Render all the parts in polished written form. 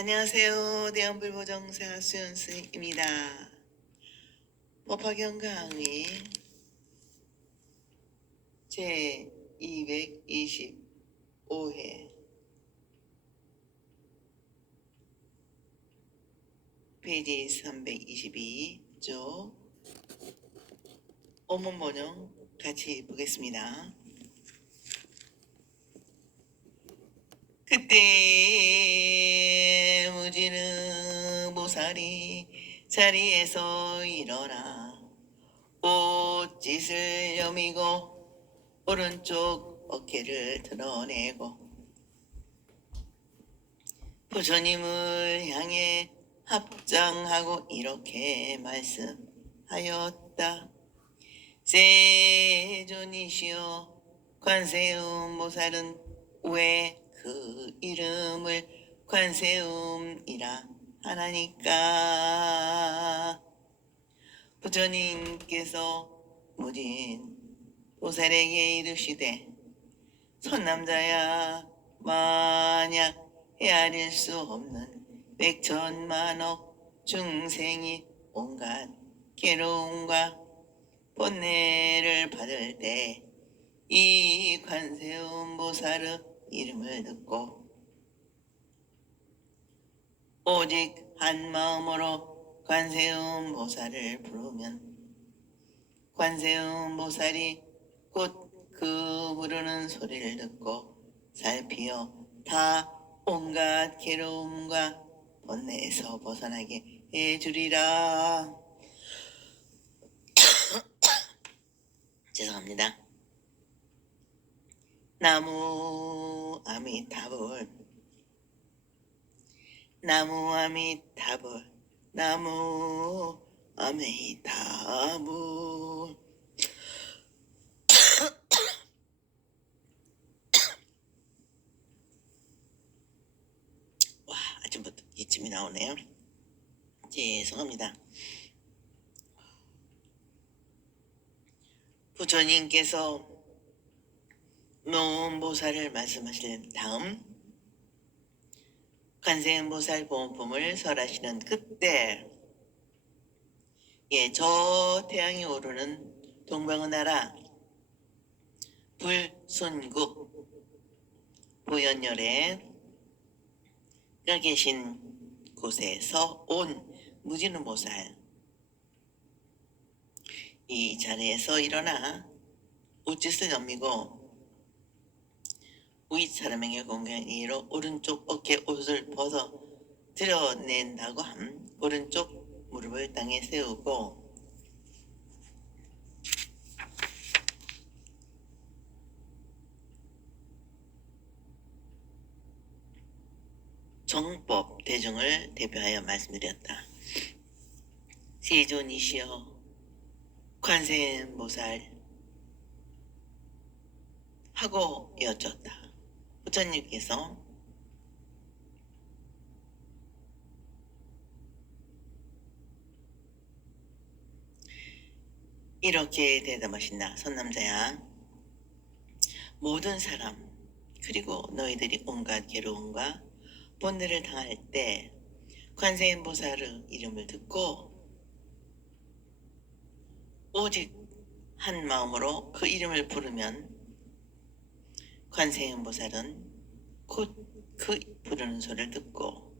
안녕하세요. 대한불보정사 수연스입니다. 법화경 강의 제225회 페이지 322쪽 원문 번역 같이 보겠습니다. 그때 무지는 보살이 자리에서 일어나 옷짓을 여미고 오른쪽 어깨를 드러내고 부처님을 향해 합장하고 이렇게 말씀하였다. 세존이시여, 관세음보살은 왜 그 이름을 관세음이라 하나니까? 부처님께서 무진 보살에게 이르시되, 선남자야, 만약 헤아릴 수 없는 백천만억 중생이 온갖 괴로움과 번뇌를 받을 때 이 관세음보살의 이름을 듣고 오직 한 마음으로 관세음보살을 부르면 관세음보살이 곧 그 부르는 소리를 듣고 살피어 다 온갖 괴로움과 번뇌에서 벗어나게 해주리라. 죄송합니다. 나무 아미타불, 나무 아미타불, 나무 아미타불. 와, 아침부터 기침이 나오네요. 죄송합니다. 부처님께서 노음보살을 말씀하신 다음 관세음보살 보음품을 설하시는 그때 저 태양이 오르는 동방의 나라 불순국 보현열에 계신 곳에서 온 무진우보살 이 자리에서 일어나 옷짓을 여미고 위사람에게 공경이로 오른쪽 어깨 옷을 벗어 드러낸다고 함. 오른쪽 무릎을 땅에 세우고 정법 대중을 대표하여 말씀드렸다. 세존이시여, 관세음보살 하고 여쭙다. 부처님께서 이렇게 대답하신다. 선남자야, 모든 사람 그리고 너희들이 온갖 괴로움과 번뇌를 당할 때 관세음보살의 이름을 듣고 오직 한 마음으로 그 이름을 부르면 관세음보살은 곧 그 부르는 소리를 듣고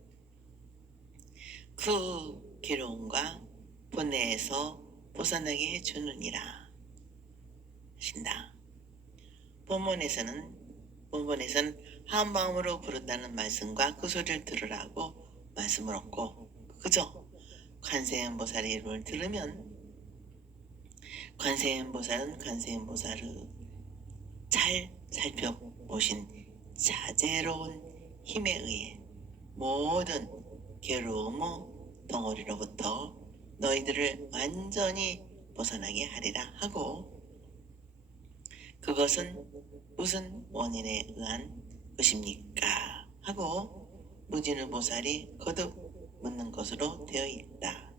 그 괴로움과 번뇌에서 벗어나게 해주느니라 하신다. 본문에서는 한 마음으로 부른다는 말씀과 그 소리를 들으라고 말씀을 얻고 그저 관세음보살의 이름을 들으면 관세음보살은 관세음보살을 잘 살펴보신 자제로운 힘에 의해 모든 괴로움의 덩어리로부터 너희들을 완전히 벗어나게 하리라 하고, 그것은 무슨 원인에 의한 것입니까? 하고 무진우보살이 거듭 묻는 것으로 되어 있다.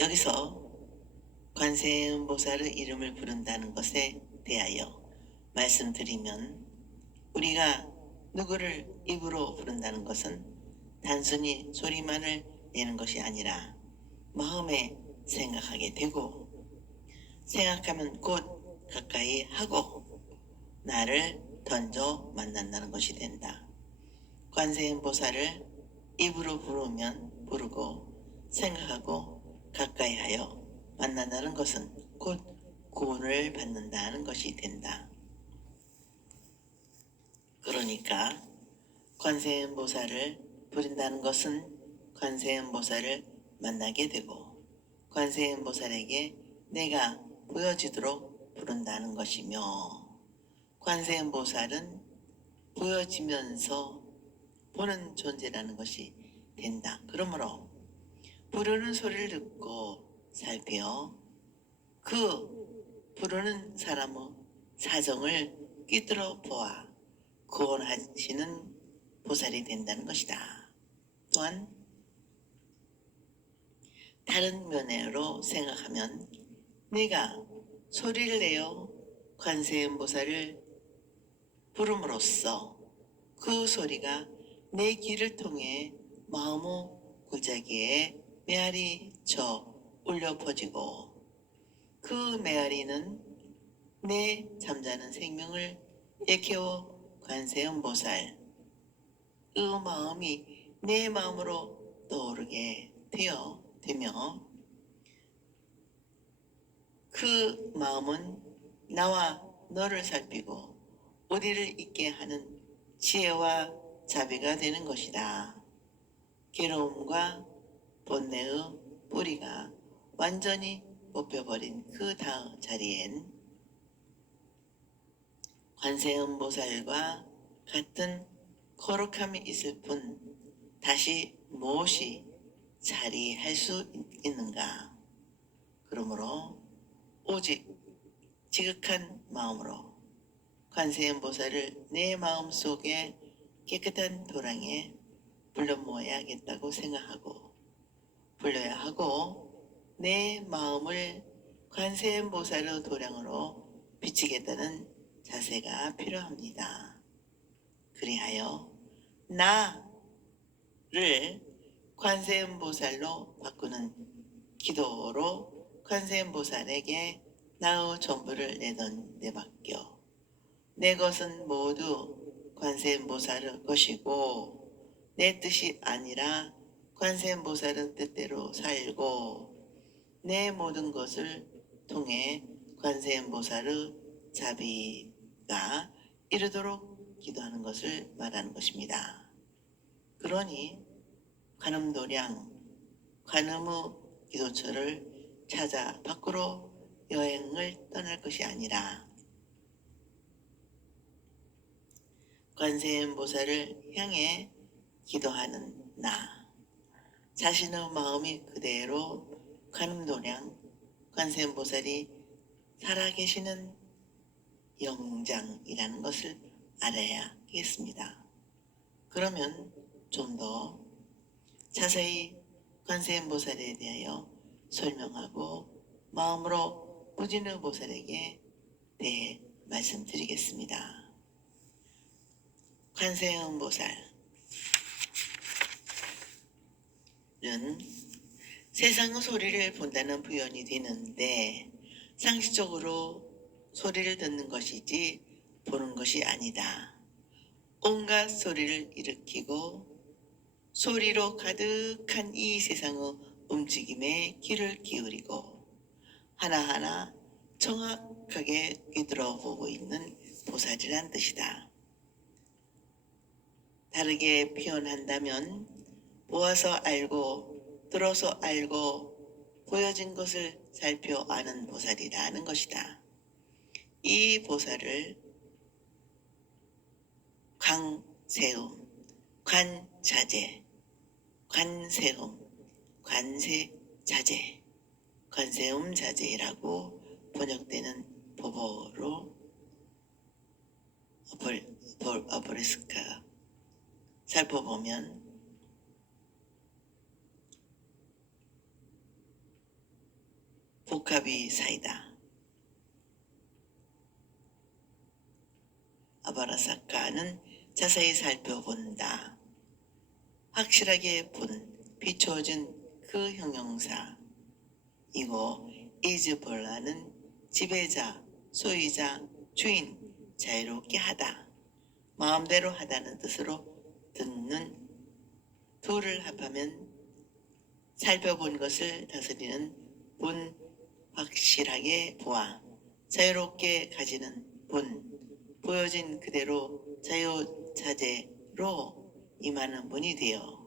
여기서 관세음보살의 이름을 부른다는 것에 대하여 말씀드리면 우리가 누구를 입으로 부른다는 것은 단순히 소리만을 내는 것이 아니라 마음에 생각하게 되고, 생각하면 곧 가까이 하고 나를 던져 만난다는 것이 된다. 관세음보살을 입으로 부르면 부르고 생각하고 가까이하여 만난다는 것은 곧 구원을 받는다는 것이 된다. 그러니까 관세음보살을 부른다는 것은 관세음보살을 만나게 되고 관세음보살에게 내가 보여지도록 부른다는 것이며, 관세음보살은 보여지면서 보는 존재라는 것이 된다. 그러므로 부르는 소리를 듣고 살펴 그 부르는 사람의 사정을 꿰뚫어 보아 구원하시는 보살이 된다는 것이다. 또한 다른 면으로 생각하면 내가 소리를 내어 관세음보살을 부름으로써 그 소리가 내 귀를 통해 마음의 골짜기에 메아리 쳐 울려 퍼지고, 그 메아리는 내 잠자는 생명을 일깨워 관세음보살의 마음이 내 마음으로 떠오르게 되며, 그 마음은 나와 너를 살피고 우리를 있게 하는 지혜와 자비가 되는 것이다. 괴로움과 번뇌의 뿌리가 완전히 뽑혀버린 그 다음 자리엔 관세음보살과 같은 거룩함이 있을 뿐 다시 무엇이 자리할 수 있는가? 그러므로 오직 지극한 마음으로 관세음보살을 내 마음속에 깨끗한 도량에 불러 모아야겠다고 생각하고 불러야 하고, 내 마음을 관세음보살의 도량으로 비치겠다는 자세가 필요합니다. 그리하여 나를 관세음보살로 바꾸는 기도로 관세음보살에게 나의 전부를 내맡겨 내 것은 모두 관세음보살의 것이고 내 뜻이 아니라 관세음보살의 뜻대로 살고 내 모든 것을 통해 관세음보살의 자비가 이르도록 기도하는 것을 말하는 것입니다. 그러니 관음도량, 관음의 기도처를 찾아 밖으로 여행을 떠날 것이 아니라 관세음보살을 향해 기도하는 나 자신의 마음이 그대로 관음도량 관세음보살이 살아계시는 영장이라는 것을 알아야겠습니다. 그러면 좀 더 자세히 관세음보살에 대하여 설명하고 마음으로 무진의 보살에게 대해 말씀드리겠습니다. 관세음보살은 세상의 소리를 본다는 표현이 되는데 상식적으로 소리를 듣는 것이지 보는 것이 아니다. 온갖 소리를 일으키고 소리로 가득한 이 세상의 움직임에 귀를 기울이고 하나하나 정확하게 꿰뚫어보고 있는 보살이란 뜻이다. 다르게 표현한다면 보아서 알고 들어서 알고 보여진 것을 살펴 아는 보살이라는 것이다. 이 보살을 광세음, 관자재, 관세음, 관세자재, 관세음자재라고 번역되는 법어로 어버리스카 살펴보면 복합이 사이다. 아바라사카는 자세히 살펴본다. 확실하게 비춰진 그 형용사. 이고 is볼라는 지배자, 소유자, 주인, 자유롭게 하다, 마음대로 하다는 뜻으로 듣는 둘을 합하면 살펴본 것을 다스리는 분, 확실하게 보아 자유롭게 가지는 분, 보여진 그대로 자유자재로 임하는 분이 되어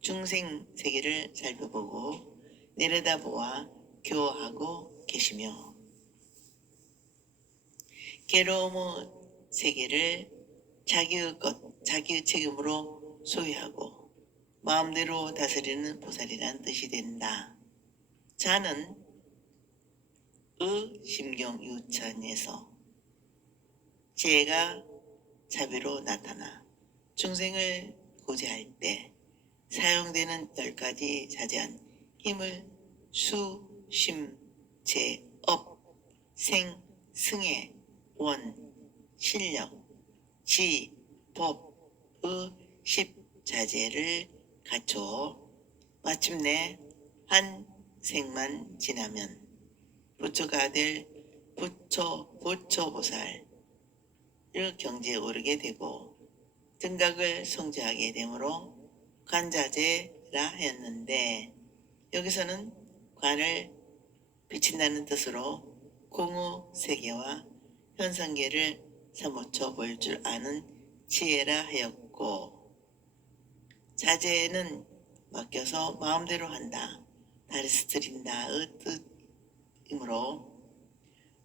중생 세계를 살펴보고 내려다보아 교화하고 계시며 괴로움의 세계를 자기의 것, 자기의 책임으로 소유하고 마음대로 다스리는 보살이란 뜻이 된다. 자는 심경유천에서 지혜가 자비로 나타나 중생을 구제할 때 사용되는 10가지 자제한 힘을 수, 심, 제, 업, 생, 승의, 원, 실력, 지, 법, 의, 십자재를 갖춰 마침내 한 생만 지나면 부처가 될 보초보살의 경지에 오르게 되고 등각을 성취하게 되므로 관자재라 하였는데, 여기서는 관을 비친다는 뜻으로 공의 세계와 현상계를 사무쳐 볼 줄 아는 지혜라 하였고, 자제는 맡겨서 마음대로 한다, 다스린다의 뜻이므로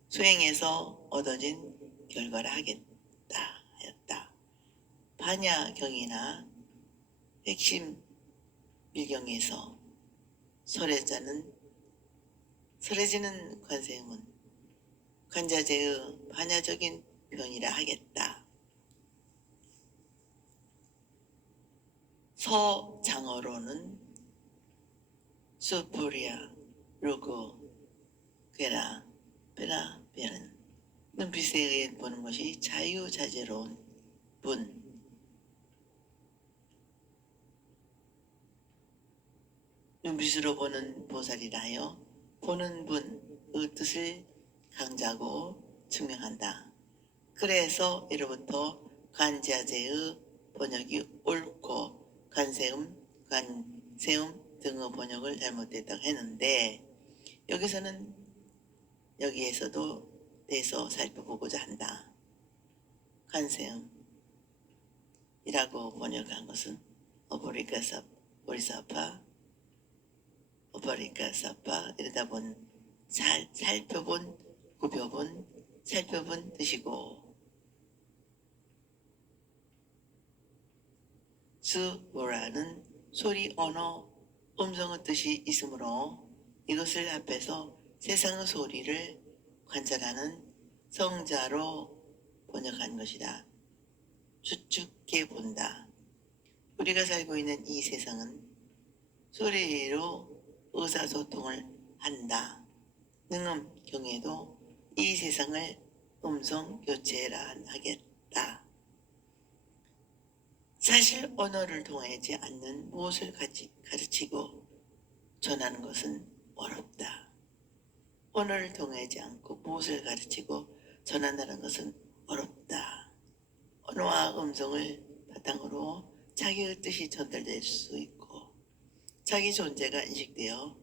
수행에서 얻어진 결과라 하겠다 하였다. 반야경이나 핵심 밀경에서 설해지는 관세음은 관자재의 반야적인 변이라 하겠다. 서장어로는 수포리아, 루고, 게라, 베라베는 눈빛에 의해 보는 것이 자유자재로운 분, 눈빛으로 보는 보살이라 하여 보는 분의 뜻을 강자고 증명한다. 그래서 이로부터 관자재의 번역이 옳고 관세음 등의 번역을 잘못했다고 했는데, 여기에서도 대해서 살펴보고자 한다. 관세음이라고 번역한 것은 오보리카사파 이러다 살펴본, 굽혀본, 살펴본 뜻이고, 스보라는 소리, 언어, 음성의 뜻이 있으므로 이것을 합해서 세상의 소리를 관찰하는 성자로 번역한 것이다. 추측해 본다. 우리가 살고 있는 이 세상은 소리로 의사소통을 한다. 능엄 경에도 이 세상을 음성 교체라 하겠다. 사실 언어를 통하지 않는 무엇을 가르치고 전하는 것은 어렵다. 언어를 통하지 않고 무엇을 가르치고 전한다는 것은 어렵다. 언어와 음성을 바탕으로 자기의 뜻이 전달될 수 있고 자기 존재가 인식되어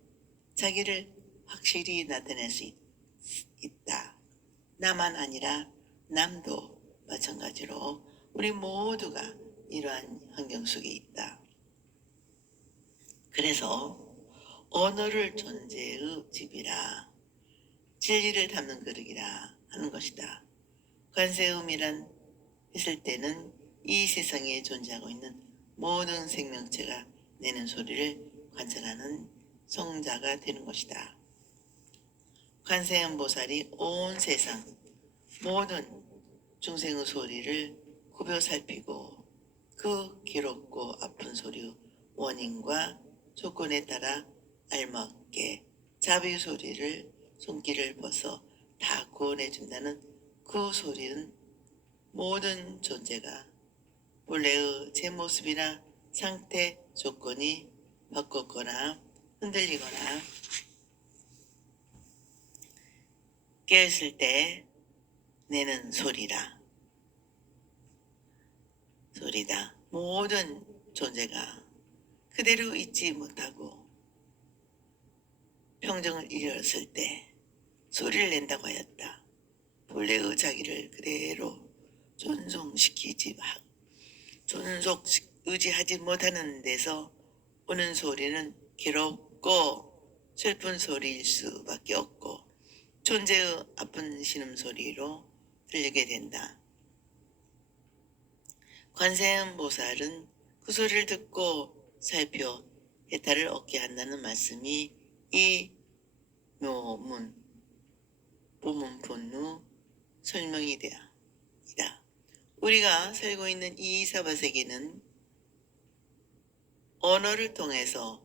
자기를 확실히 나타낼 수 있다. 나만 아니라 남도 마찬가지로 우리 모두가 이러한 환경 속에 있다. 그래서 언어를 존재의 집이라, 진리를 담는 그릇이라 하는 것이다. 관세음이란 했을 때는 이 세상에 존재하고 있는 모든 생명체가 내는 소리를 관찰하는 성자가 되는 것이다. 관세음 보살이 온 세상 모든 중생의 소리를 굽혀 살피고 그 괴롭고 아픈 소리의 원인과 조건에 따라 알맞게 자비 소리를 손길을 벗어 다 구원해준다는 그 소리는 모든 존재가 본래의 제 모습이나 상태 조건이 바뀌거나 흔들리거나 깨었을 때 내는 소리다. 모든 존재가 그대로 있지 못하고 평정을 잃었을 때 소리를 낸다고 하였다. 본래의 자기를 그대로 의지하지 못하는 데서 오는 소리는 괴롭고 슬픈 소리일 수밖에 없고 존재의 아픈 신음소리로 들리게 된다. 관세음 보살은 그 소리를 듣고 살펴 해탈을 얻게 한다는 말씀이 이 묘문 보문본루 설명이 되어이다. 우리가 살고 있는 이 사바세계는 언어를 통해서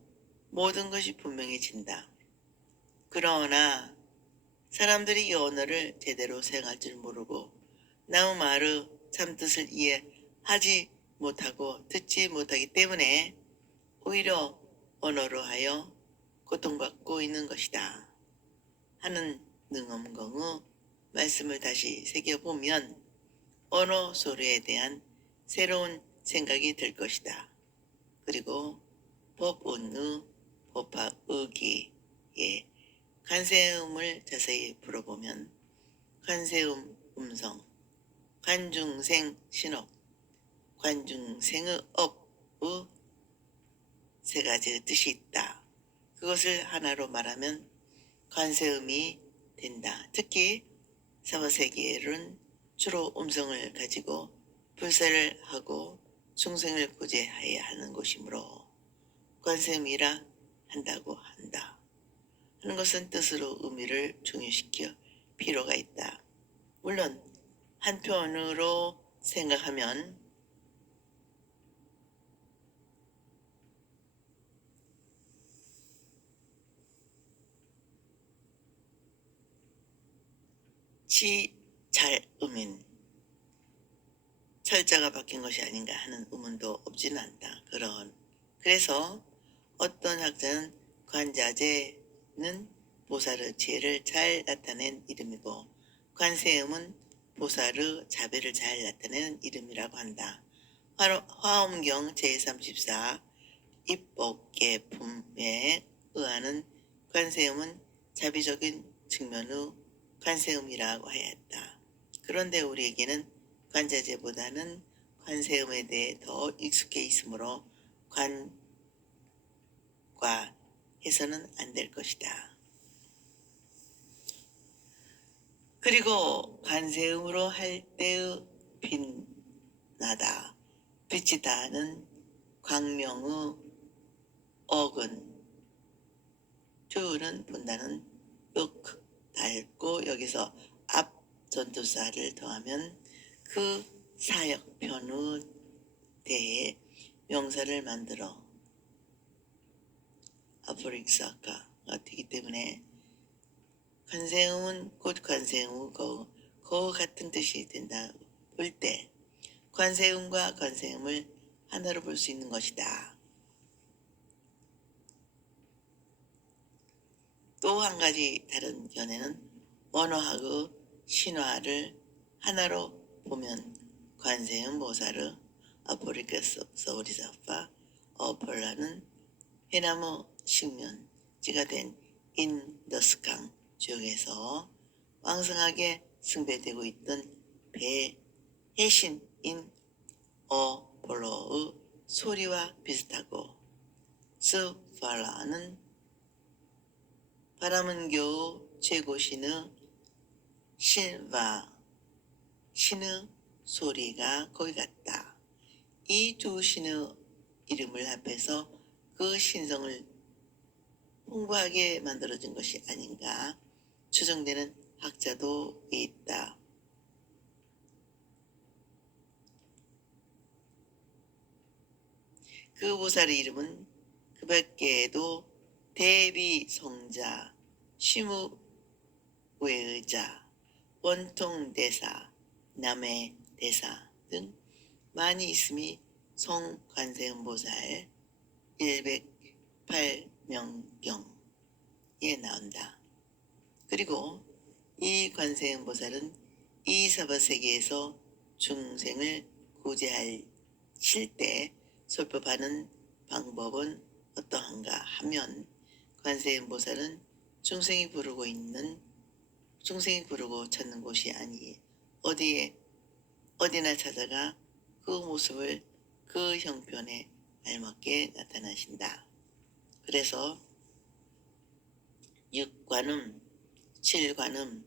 모든 것이 분명해진다. 그러나 사람들이 이 언어를 제대로 사용할 줄 모르고 남의 말의 참뜻을 이해하지 못하고 듣지 못하기 때문에 오히려 언어로 하여 고통받고 있는 것이다 하는 능엄경의 말씀을 다시 새겨보면 언어 소리에 대한 새로운 생각이 들 것이다. 그리고 법운의 법화의기에 관세음을 자세히 풀어보면 관세음 음성, 관중생 신업, 관중생의 업의 세 가지의 뜻이 있다. 그것을 하나로 말하면 관세음이 된다. 특히 사바세계는 주로 음성을 가지고 불사를 하고 중생을 구제해야 하는 곳이므로 관세음이라 한다고 한다. 하는 것은 뜻으로 의미를 중요시켜 필요가 있다. 물론 한편으로 생각하면 잘 의민 철자가 바뀐 것이 아닌가 하는 의문도 없지는 않다. 그래서 어떤 학자는 관자재는 보살의 지혜를 잘 나타낸 이름이고 관세음은 보살의 자비를 잘 나타내는 이름이라고 한다. 화엄경 제34 입법계품에 의하는 관세음은 자비적인 측면의 관세음이라고 하였다. 그런데 우리에게는 관자재보다는 관세음에 대해 더 익숙해 있으므로 관과해서는 안 될 것이다. 그리고 관세음으로 할 때의 빛나다, 비치다는 광명의 억은 주는 본다는 윽 닳고 여기서 앞 전투사를 더하면 그 사역편의 대해 명사를 만들어 아포릭사가 되기 때문에 관세음은 곧 관세음의 거울 같은 뜻이 된다 볼 때 관세음과 관세음을 하나로 볼 수 있는 것이다. 또 한 가지 다른 견해는 원어학의 신화를 하나로 보면 관세음 보살의 아포리카서리사파 어펄라는 해나무 식면지가 된 인더스강 지역에서 왕성하게 숭배되고 있던 해신인 어폴로의 소리와 비슷하고 스팔라는 바라문교의 최고신의 신의 소리가 거기 같다. 이 두 신의 이름을 합해서 그 신성을 풍부하게 만들어진 것이 아닌가 추정되는 학자도 있다. 그 보살의 이름은 그 밖에도 대비성자, 시무외의자, 원통대사, 남해대사 등 많이 있음이 송관세음보살 108명경에 나온다. 그리고 이 관세음보살은 이 사바세계에서 중생을 구제하실 때 설법하는 방법은 어떠한가 하면, 관세음보살은 중생이 부르고 찾는 곳이 아니 어디나 찾아가 그 모습을 그 형편에 알맞게 나타나신다. 그래서 6관음, 7관음,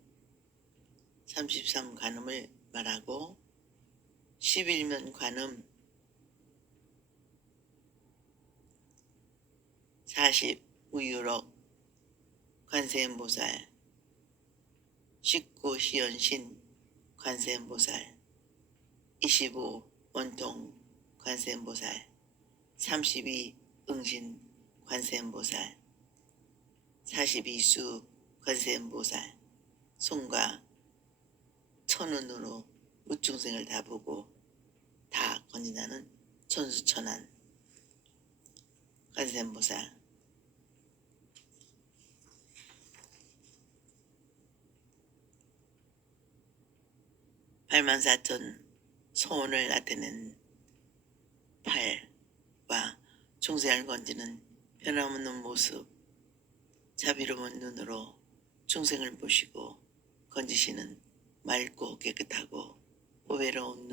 33관음을 말하고 11면 관음, 40우유록 관세음보살, 19시연신 관세음보살, 25원통 관세음보살, 32응신 관세음보살, 42수 관세음보살, 손과 천운으로 무중생을 다 보고 다 건진하는 천수천안 관세음보살, 팔만사천 소원을 나타낸 팔과 중생을 건지는 변함없는 모습, 자비로운 눈으로 중생을 보시고 건지시는 맑고 깨끗하고 보배로운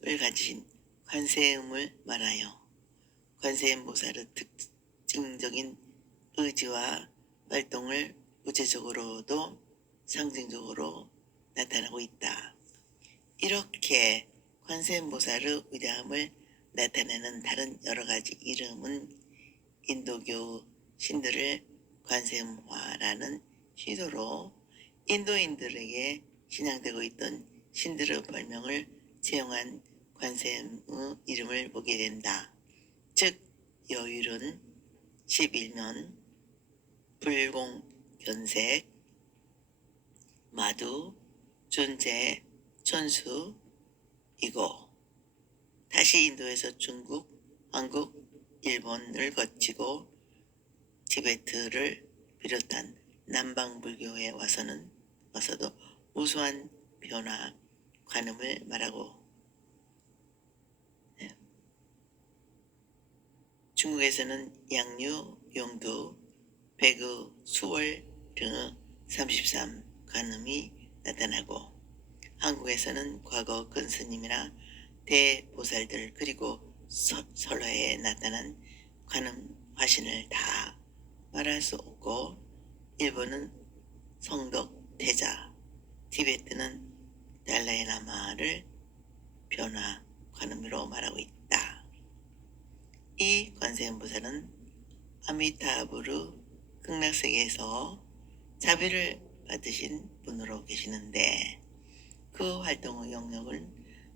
눈을 가지신 관세음을 말하여 관세음보살의 특징적인 의지와 활동을 구체적으로도 상징적으로 나타나고 있다. 이렇게 관세음보살의 위대함을 나타내는 다른 여러 가지 이름은 인도교 신들을 관세음화라는 시도로 인도인들에게 신앙되고 있던 신들의 별명을 채용한 관세음의 이름을 보게 된다. 즉 여율은 11면, 불공견색, 마두, 존재, 천수이고, 다시 인도에서 중국, 한국, 일본을 거치고 티베트를 비롯한 남방불교에 와서도 우수한 변화, 관음을 말하고, 중국에서는 양류, 용두, 백의, 수월 등의 33관음이 나타나고, 한국에서는 과거 근스님이나 대보살들 그리고 설화에 나타난 관음 화신을 다 말할 수 없고, 일본은 성덕 태자, 티베트는 달라이라마를 변화 관음으로 말하고 있다. 이 관세음보살은 아미타부르 극락세계에서 자비를 받으신 분으로 계시는데, 그 활동의 영역은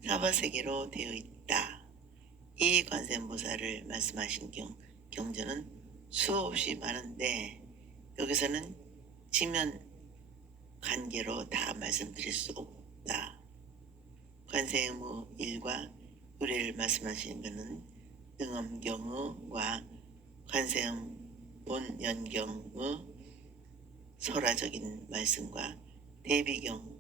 사바세계로 되어 있다. 이 관세음보살을 말씀하신 경전은 수없이 많은데 여기서는 지면 관계로 다 말씀드릴 수 없다. 관세음의 일과 의례를 말씀하시는 것은 능엄경의와 관세음 본연경의 설화적인 말씀과 대비경,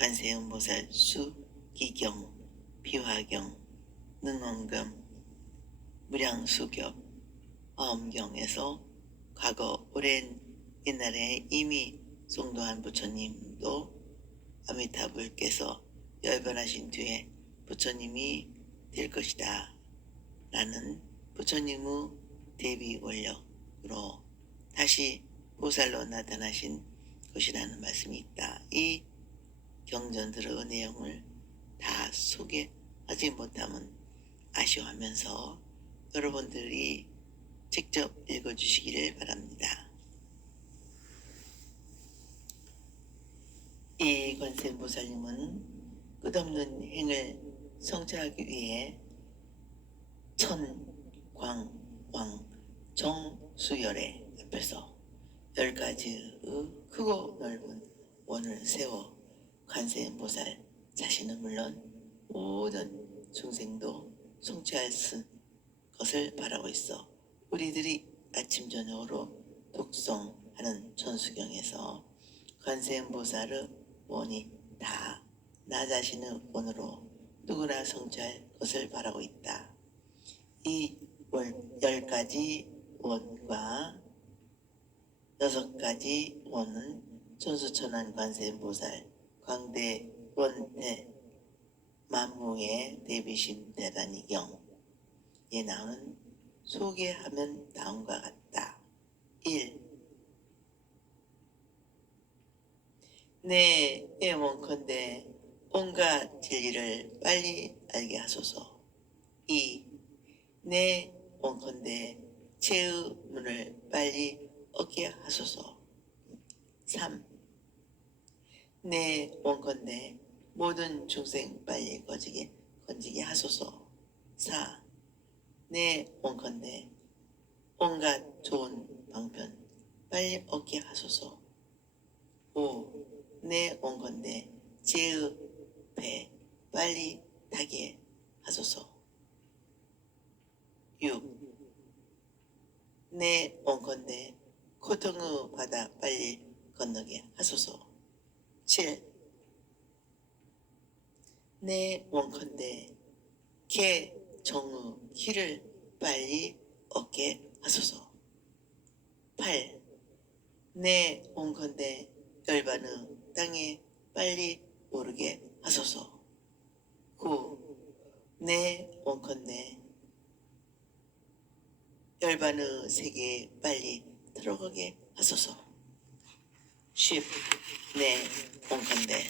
관세음보살 수기경, 비화경, 능엄경, 무량수겹, 화엄경에서 과거 오랜 옛날에 이미 송도한 부처님도 아미타불께서 열반하신 뒤에 부처님이 될 것이다 라는 부처님의 대비 원력으로 다시 보살로 나타나신 것이라는 말씀이 있다. 이 경전들의 내용을 다 소개하지 못하면 아쉬워하면서 여러분들이 직접 읽어주시기를 바랍니다. 이 관세음보살님은 끝없는 행을 성취하기 위해 천광왕 정수열의 앞에서 10가지의 크고 넓은 원을 세워 관세음보살 자신은 물론 모든 중생도 성취할 것을 바라고 있어. 우리들이 아침 저녁으로 독송하는 천수경에서 관세음보살의 원이 다 나 자신의 원으로 누구나 성취할 것을 바라고 있다. 이 10가지 원과 6가지 원은 천수천안 관세음보살 광대 원대 만무의 대비심 대단이경에 나오는 소개하면 다음과 같다. 1. 내 원컨대 온갖 진리를 빨리 알게 하소서. 2. 내 원컨대 죄의 문을 빨리 얻게 하소서. 3. 내 원컨대 모든 중생 빨리 건지게 하소서. 4. 내 원컨대 온갖 좋은 방편 빨리 얻게 하소서. 5. 내 원컨대 죄의 배 빨리 타게 하소서. 6. 내 원컨대 고통의 바다 빨리 건너게 하소서. 7. 내 원컨대 개정의 길을 빨리 얻게 하소서. 8. 내 원컨대 열반의 땅에 빨리 오르게 하소서. 9. 내 원컨대 열반의 세계에 빨리 들어가게 하소서. 10. 내 원컨대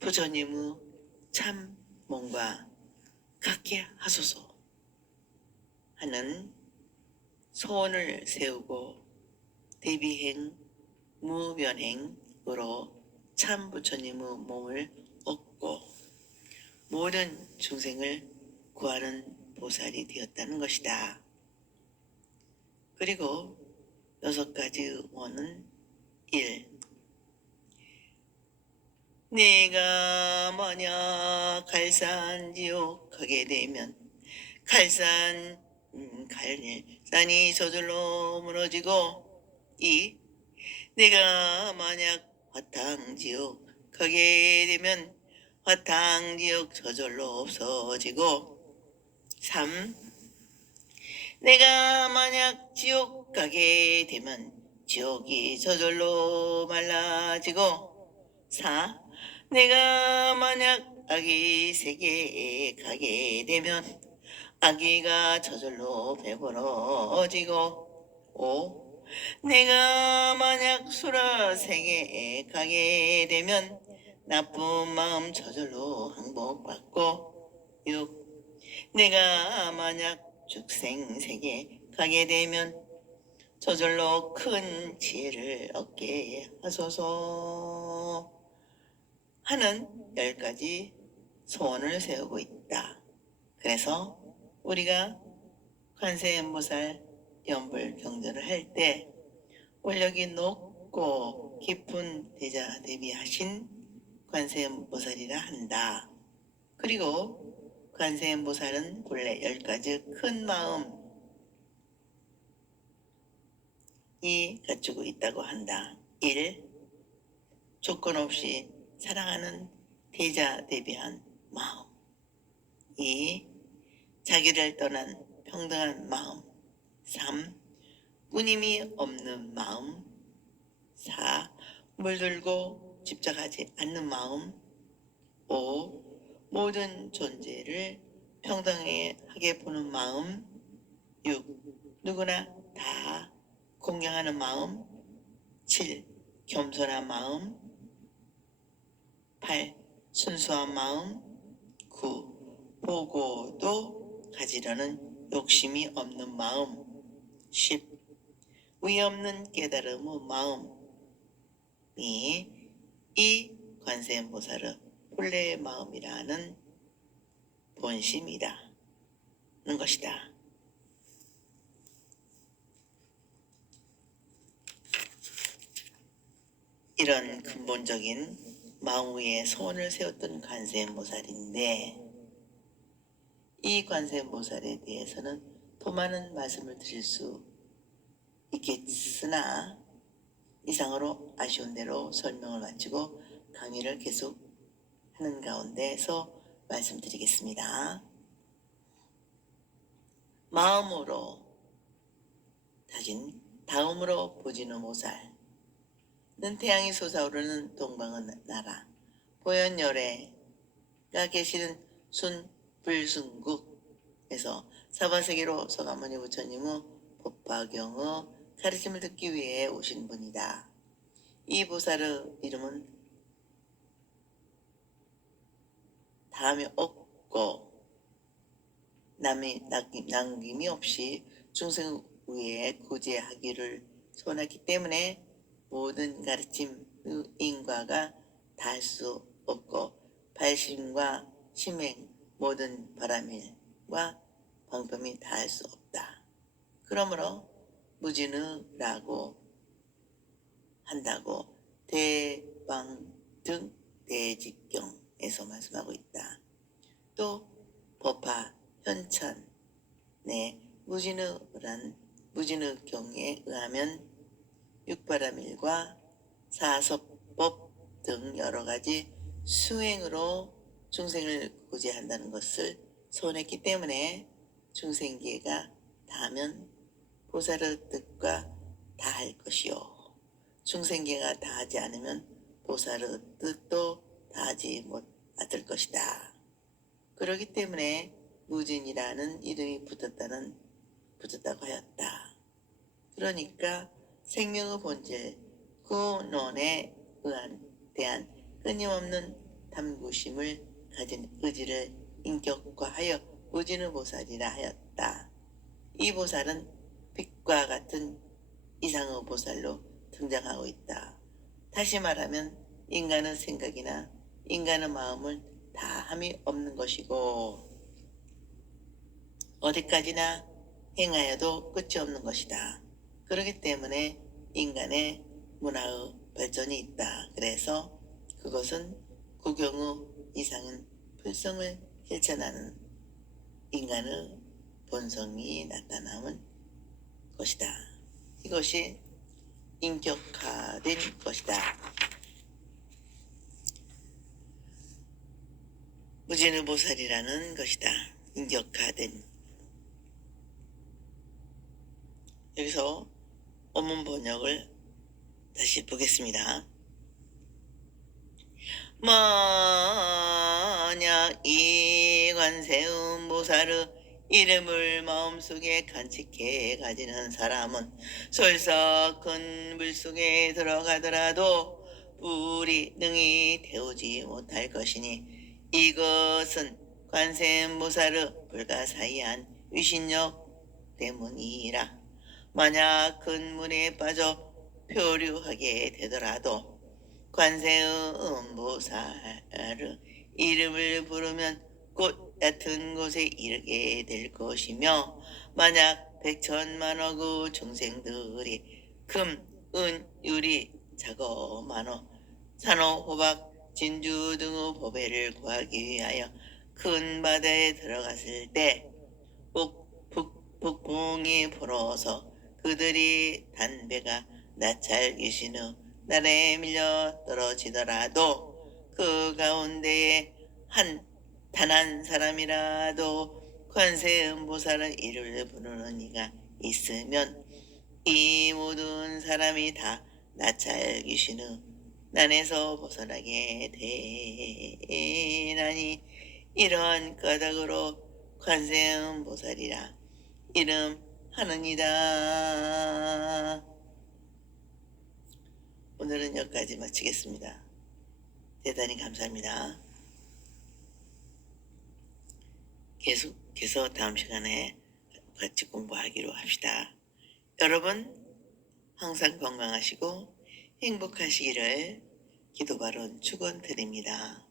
부처님의 참 몸과 같게 하소서 하는 소원을 세우고 대비행 무변행으로 참 부처님의 몸을 얻고 모든 중생을 구하는 보살이 되었다는 것이다. 그리고 6가지 원은 1. 내가 만약 갈산지옥 가게 되면 갈산이 저절로 무너지고. 2. 내가 만약 화탕지옥 가게 되면 화탕지옥 저절로 없어지고. 3. 내가 만약 지옥 가게 되면 지옥이 저절로 말라지고. 4. 내가 만약 아기 세계에 가게 되면 아기가 저절로 배부러지고. 5. 내가 만약 수라 세계에 가게 되면 나쁜 마음 저절로 항복받고. 6. 내가 만약 죽생 세계에 가게 되면 저절로 큰 지혜를 얻게 하소서 하는 10가지 소원을 세우고 있다. 그래서 우리가 관세음보살 연불 경전을 할 때 원력이 높고 깊은 대자 대비하신 관세음보살이라 한다. 그리고 관세음보살은 본래 10가지 큰 마음이 갖추고 있다고 한다. 1. 조건 없이 사랑하는 대자 대비한 마음. 2. 자기를 떠난 평등한 마음. 3. 꾸님이 없는 마음. 4. 물들고 집착하지 않는 마음. 5. 모든 존재를 평등하게 보는 마음. 6. 누구나 다 공경하는 마음. 7. 겸손한 마음. 8. 순수한 마음. 9. 보고도 가지려는 욕심이 없는 마음. 10. 위 없는 깨달음의 마음이 이 관세음보살의 본래의 마음이라는 본심이라는 것이다. 이런 근본적인 마음 위에 소원을 세웠던 관세음보살인데 이 관세음보살에 대해서는 더 많은 말씀을 드릴 수 있겠으나 이상으로 아쉬운 대로 설명을 마치고 강의를 계속 하는 가운데서 말씀드리겠습니다. 마음으로 다진 다음으로 보지노모살는 태양이 솟아오르는 동방의 나라 보현열애가 계시는 순불순국에서 사바세계로 서가모니 부처님의 법화경의 가르침을 듣기 위해 오신 분이다. 이 보살의 이름은 다음이 없고 남김이 없이 중생 위에 구제하기를 소원했기 때문에 모든 가르침의 인과가 닿을 수 없고 발심과 심행 모든 바람일과 방법이 닿을 수 없다. 그러므로 무진의라고 한다고 대방등 대직경에서 말씀하고 있다. 또 법화 현천의 무진의 경에 의하면 육바라밀과 사섭법 등 여러 가지 수행으로 중생을 구제한다는 것을 소원했기 때문에 중생계가 닿으면 보살의 뜻과 다할 것이요 중생계가 다하지 않으면 보살의 뜻도 다하지 못할 것이다. 그렇기 때문에 무진이라는 이름이 붙었다고 하였다. 그러니까 생명의 본질 구논에 대한 끊임없는 탐구심을 가진 의지를 인격화하여 무진의 보살이라 하였다. 이 보살은 빛과 같은 이상의 보살로 등장하고 있다. 다시 말하면 인간의 생각이나 인간의 마음을 다함이 없는 것이고 어디까지나 행하여도 끝이 없는 것이다. 그렇기 때문에 인간의 문화의 발전이 있다. 그래서 그것은 구경의 이상은 불성을 실천하는 인간의 본성이 나타나는 것이다. 이것이 인격화된 것이다. 무진의 보살이라는 것이다. 인격화된. 여기서 원문 번역을 다시 보겠습니다. 만약 이 관세음보살의 이름을 마음속에 간직해 가지는 사람은 설사 큰 물속에 들어가더라도 불이 능히 태우지 못할 것이니 이것은 관세음보살의 불가사의한 위신력 때문이라. 만약 큰 물에 빠져 표류하게 되더라도 관세음보살의 이름을 부르면 곧 얕은 곳에 이르게 될 것이며 만약 백천만억의 중생들이 금, 은, 유리, 자거, 만호, 산호, 호박, 진주 등의 보배를 구하기 위하여 큰 바다에 들어갔을 때 북풍이 불어서 그들이 단배가 나찰 귀신의 날에 밀려 떨어지더라도 그 가운데에 단 한 사람이라도 관세음보살의 이름을 부르는 이가 있으면 이 모든 사람이 다 나찰 귀신의 난에서 벗어나게 되나니 이러한 까닭으로 관세음보살이라 이름하느니라. 오늘은 여기까지 마치겠습니다. 대단히 감사합니다. 계속해서 다음 시간에 같이 공부하기로 합시다. 여러분 항상 건강하시고 행복하시기를 기도바론 축원드립니다.